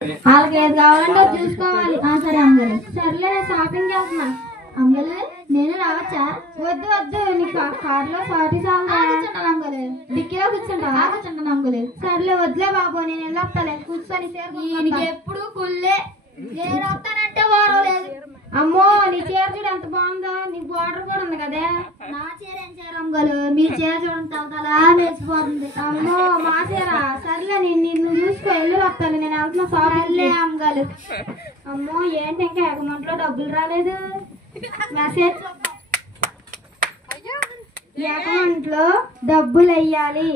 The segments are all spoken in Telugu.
వాళ్ళకి ఏది కావాలంటే చూసుకోవాలి. సరే అమ్మగారు. సర్లే షాపింగ్ వెళ్తున్నా. అమ్మగారు నేను రావచ్చా? వద్దు వద్దు, నీకు కార్లో పార్టీ కూర్చుంటాను అమ్మగారు. డిక్కీలో కూర్చుంటాను అమ్మగారు. సర్లే వద్దులే బాబు, నేను వెళ్ళొస్తాలే. కూర్చొని ఈయనకి ఎప్పుడు కుళ్ళే. నేను వస్తానంటే వారం లేదు. అమ్మో నీ చీర చూడు ఎంత బాగుందో. నీకు బార్డర్ కూడా ఉంది కదా. నా చీర ఏం చీర అమ్మగారు? మీ చీర చూడండి తలతలా మెచ్చిపోతుంది. అమ్మో మా చీర. సర్లే నేను నిన్ను చూసుకో, వెళ్ళి వస్తాను. నేను వెళ్తున్నా సర్లే అమ్మగారు. అమ్మో ఏంటి ఇంకా అకౌంట్లో డబ్బులు రాలేదు. మెసేజ్ అకౌంట్లో డబ్బులు వెయ్యాలి.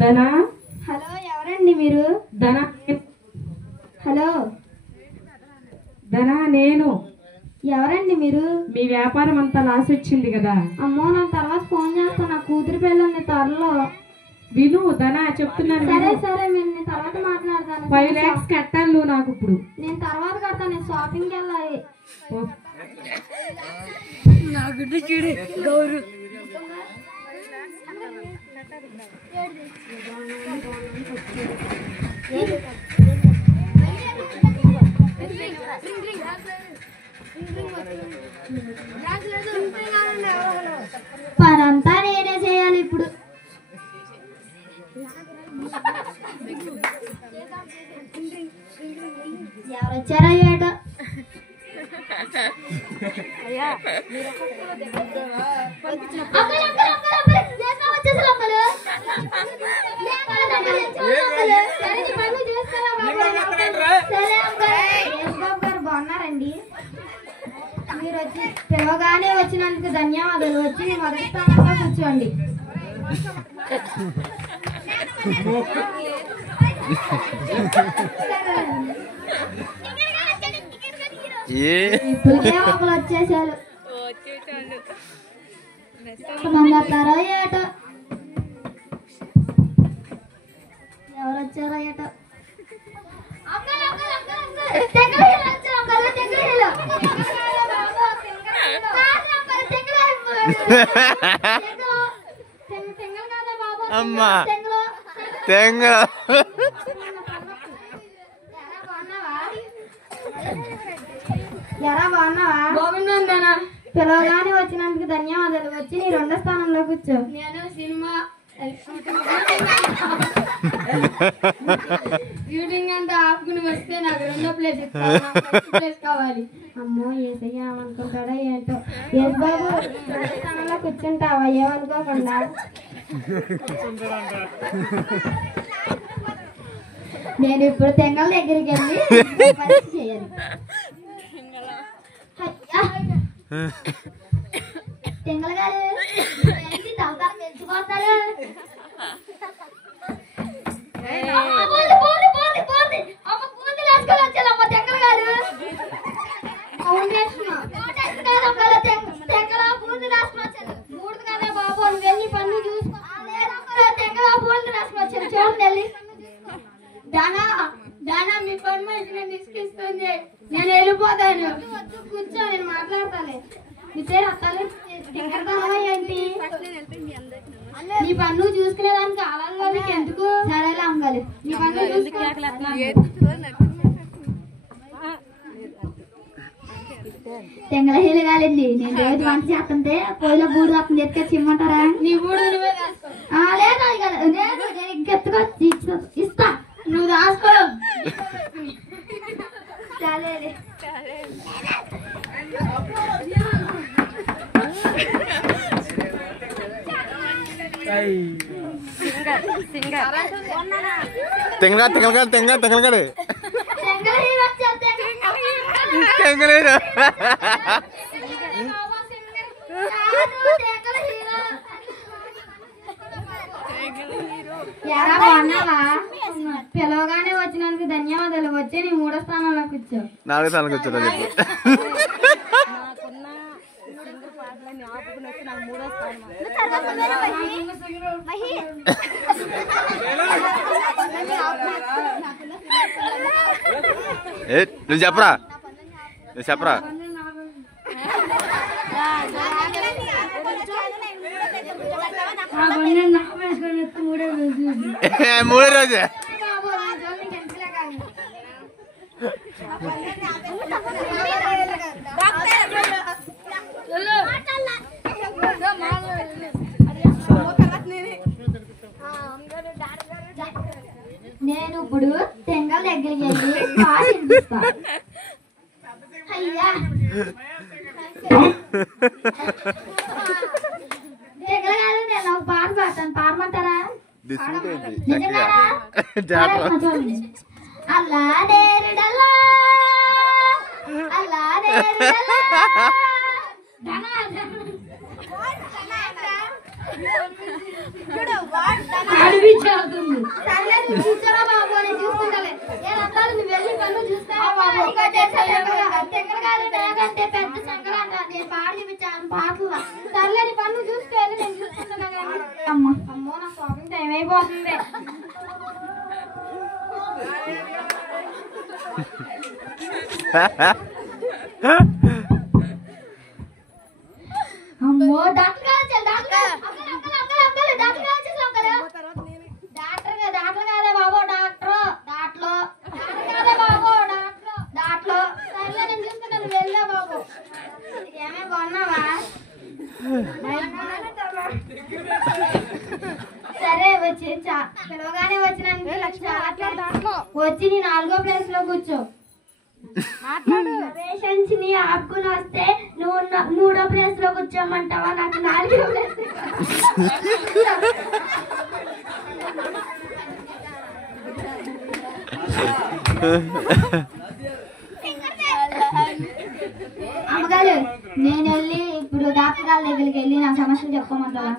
ధనా? హలో ఎవరండి మీరు? ధనా? హలో ధనా నేను. ఎవరండి మీరు? మీ వ్యాపారం అంతా లాస్ వచ్చింది కదా. అమ్మో నా తర్వాత ఫోన్ చేస్తాను. నా కూతురు పెళ్ళి ఉంది త్వరలో. విను ధనా, చెప్తున్నాను. సరే సరే నేను తర్వాత మాట్లాడతాను. 5 lakhs కట్టాలి నువ్వు నాకు ఇప్పుడు. నేను తర్వాత కడతాను. నేను షాపింగ్కి వెళ్ళాలి. పనంతా నేనే చేయాలి ఇప్పుడు. ఎవరు వచ్చారా ఏటో? బాగున్నారండి? మీరు వచ్చి పిలవగానే వచ్చినందుకు ధన్యవాదాలు. వచ్చి మొదటి స్థానంలో కూర్చోండి. ఇప్పుడే ఒకరు వచ్చేసారు. మంది వస్తారో ఏటో? ఎవరు వచ్చారో ఏటో? అమ్మా తెంగ ఎలా బాగున్నావా? బాగున్నాను. పిలవగానే వచ్చినందుకు ధన్యవాదాలు. వచ్చి నీ 2వ స్థానంలో కూర్చో. నేను సినిమా షూటింగ్ అంతా ఆపుకుని వస్తే నాకు 2వ ప్లేస్ కావాలి. అమ్మో ఏసయ్య ఏమనుకుంటాడో ఏంటో. ఎస్ బాబు 2వ స్థానంలో కూర్చుంటావా? ఏమనుకోకుండా. నేను ఇప్పుడు తెంగల దగ్గరికి వెళ్ళి పరీక్ష చేయాలి. తెంగల గారు తలతాలు మెచ్చిపోతారు. మీ పర్మిషన్ తీసుకొస్తుంది. నేను వెళ్ళిపోతాను. కూర్చో, నేను మాట్లాడతాను. మీ పేరు అత్తాలు ఏంటి? నీ పన్ను చూసుకునేదానికి ఆలంగా ఎందుకు? సరేలా అమ్మాలి. నీ పన్ను చూసుకునే తెంగల హీలు కాలండి. నేను రోజు వంట చేస్తుంటే పొయ్యిలో బూడు వస్తుంది. ఎత్తుకొచ్చి ఇమ్మంటారా? నీ బూడు లేదు ఇంకెత్తుకొచ్చి ఇస్తా. నువ్వు రాసుకో. సరే తెంగ తెంగ తెంగ తెంగ పిలవగానే వచ్చినందుకు ధన్యవాదాలు. వచ్చి నీ 3వ స్థానంలో కూర్చో. 4వ స్థానంలో కూర్చో. ఏ నువ్వు చెప్పరా నువ్వు చెప్పరా మూడో రోజే నేను ఇప్పుడు తెంగల దగ్గరికి వెళ్ళి పాట వినిపిస్తా. అయ్యా తెంగల కాదు, నేను ఒక పాట పాడతాను, పాడమంటారా? నిజంగానా? చూడండి. అల్లా డేరుడల్లా అల్లా డేరుడల్లా చూస్తారా బాబు అని చూస్తుంటలే. నేను అంటాను నువ్వు వెళ్ళి కళ్ళు చూస్తావా బాబు? అంటే పెద్ద సంకలు అంట. నేను పాట చూపించాను పాటలు. సర్లే నీ పన్ను చూసుకోవాలి, నేను చూసుకుంటున్నా కానీ. అమ్మో నా షాపింగ్ టైం అయిపోతుంది. అమ్మో డాక్టర్ గారు వచ్చారు. డాక్టర్ కాదే బాబు, డాక్టర్ సర్లే నేను చూసుకుంటాను, వెళ్ళా బాబు. ఏమే కొన్నావా? సరే వచ్చి పిలవగానే వచ్చినాను. వచ్చి నీ 4వ ప్లేస్ లో కూర్చో. ప్రవేశించి నీ హక్కులు వస్తే నువ్వు 3వ ప్లేస్ లో కూర్చోమంటావా? నాకు 4వ ప్లేస్. అమ్మగారు నేను వెళ్ళి ఇప్పుడు డాక్టర్ గారి దగ్గరికి వెళ్ళి నా సమస్యలు చెప్పమంటావా?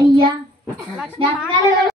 అయ్యా డాక్టర్ గారు